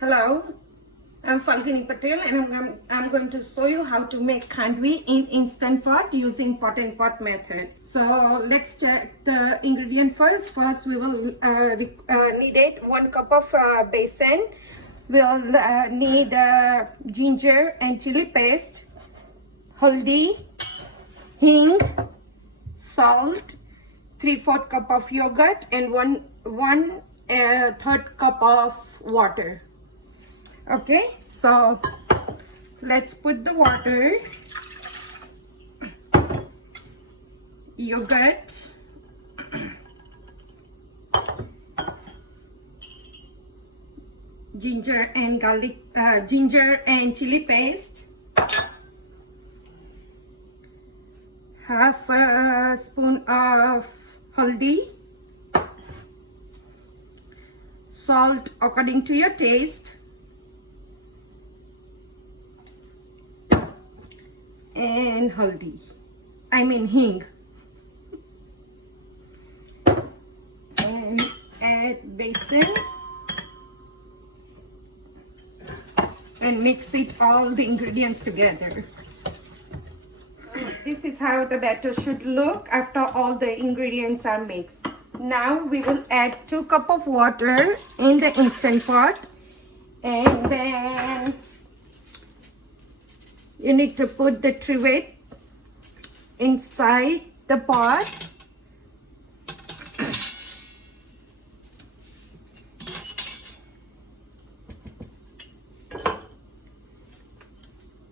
Hello, I'm Falguni Patel and I'm going to show you how to make khandvi in instant pot using pot and pot method. So let's check the ingredient first. First we will need 1 cup of besan. We'll need ginger and chili paste, haldi, hing, salt, 3/4 cup of yogurt and one third cup of water. Okay, so let's put the water, yogurt, ginger and garlic, ginger and chili paste, half a spoon of haldi, salt according to your taste, and hing, and add besan and mix it all the ingredients together. This is how the batter should look after all the ingredients are mixed. Now we will add 2 cups of water in the instant pot, and then you need to put the trivet inside the pot.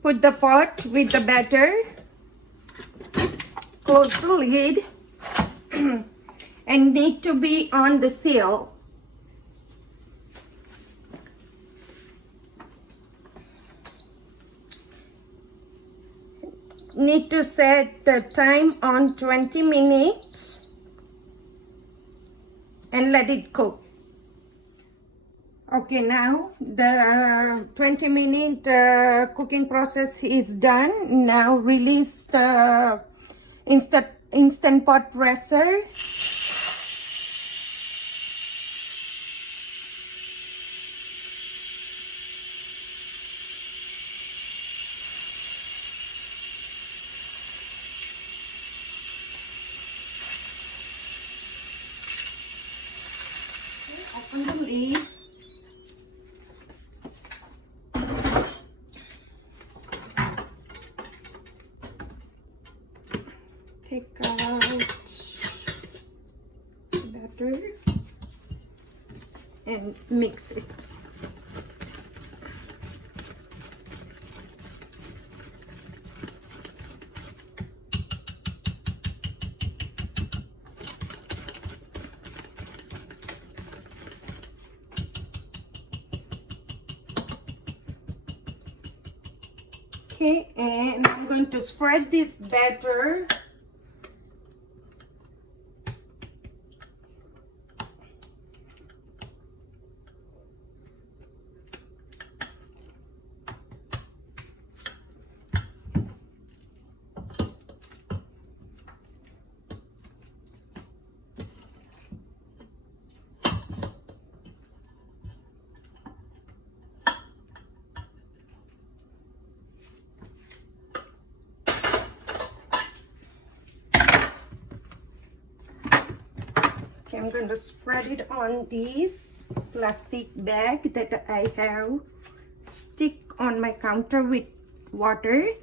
Put the pot with the batter, close the lid, and need to be on the seal. Need to set the time on 20 minutes and let it cook. Okay, now the 20-minute cooking process is done. Now release the instant pot presser. Open the lid. Take out batter and mix it. Okay, and I'm going to spread this batter Okay, I'm going to spread it on this plastic bag that I have stick on my counter with water.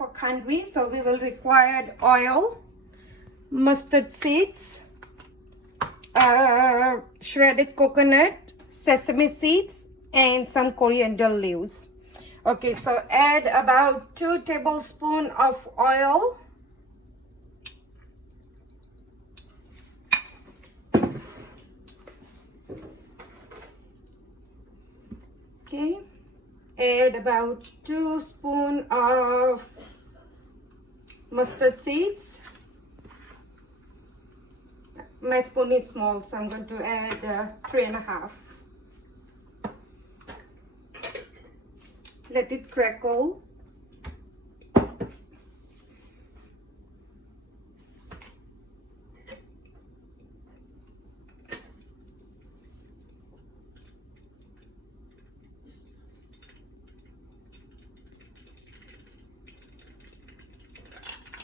for khandvi. So we will require oil, mustard seeds, shredded coconut, sesame seeds, and some coriander leaves. Okay, so add about 2 tablespoons of oil. Okay, add about 2 spoons of mustard seeds. My spoon is small, so I'm going to add 3.5. Let it crackle.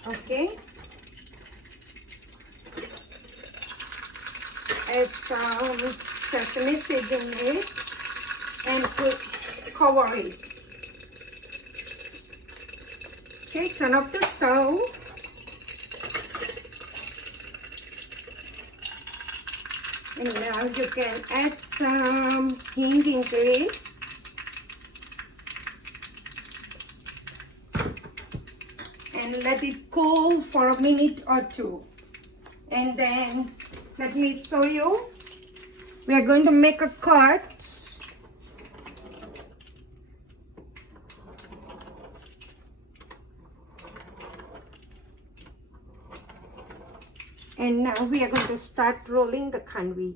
Okay. Add some sesame seeds in it and cover it. Okay, turn off the stove. And now you can add some hing into it. And let it cool for a minute or 2. And then let me show you. We are going to make a cut. And now we are going to start rolling the khandvi.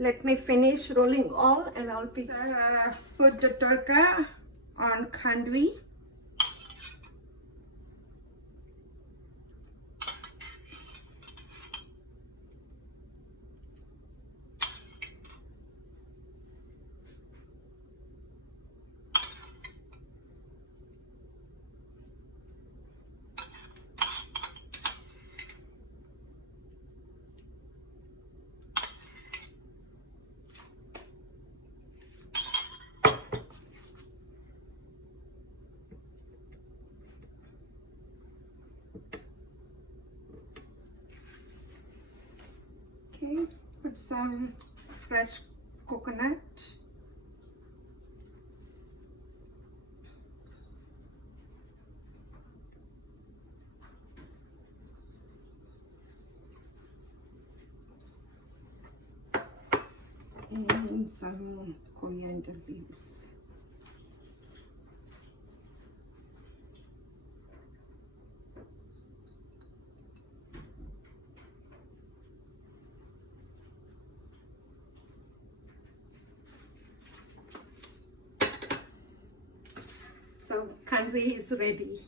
Let me finish rolling all and I'll put the tadka on khandvi. Okay, put some fresh coconut. And some coriander leaves. So khandvi is ready.